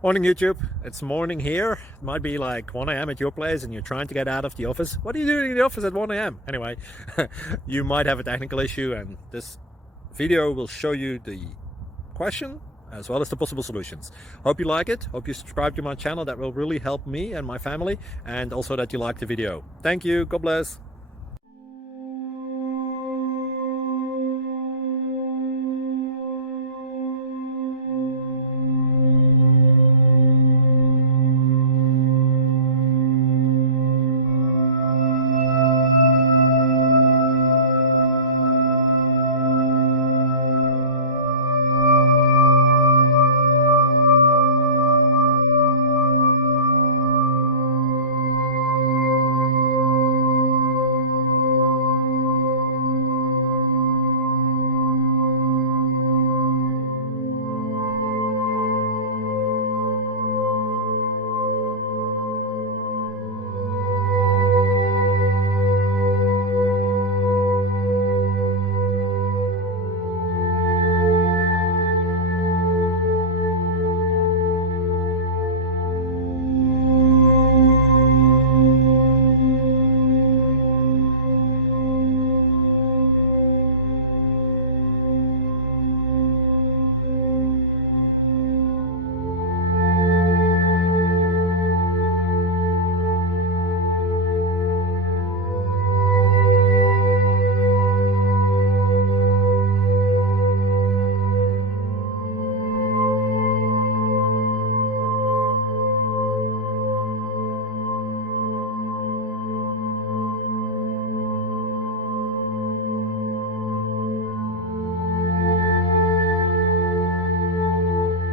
Morning YouTube, it's morning here. It might be like 1 a.m. at your place and you're trying to get out of the office. What are you doing in the office at 1 a.m.? Anyway, you might have a technical issue and this video will show you the question as well as the possible solutions. Hope you like it, hope you subscribe to my channel. That will really help me and my family, and also that you like the video. Thank you, God bless.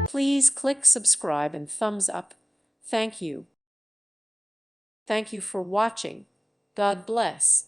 Please click subscribe and thumbs up. Thank you. Thank you for watching. God bless.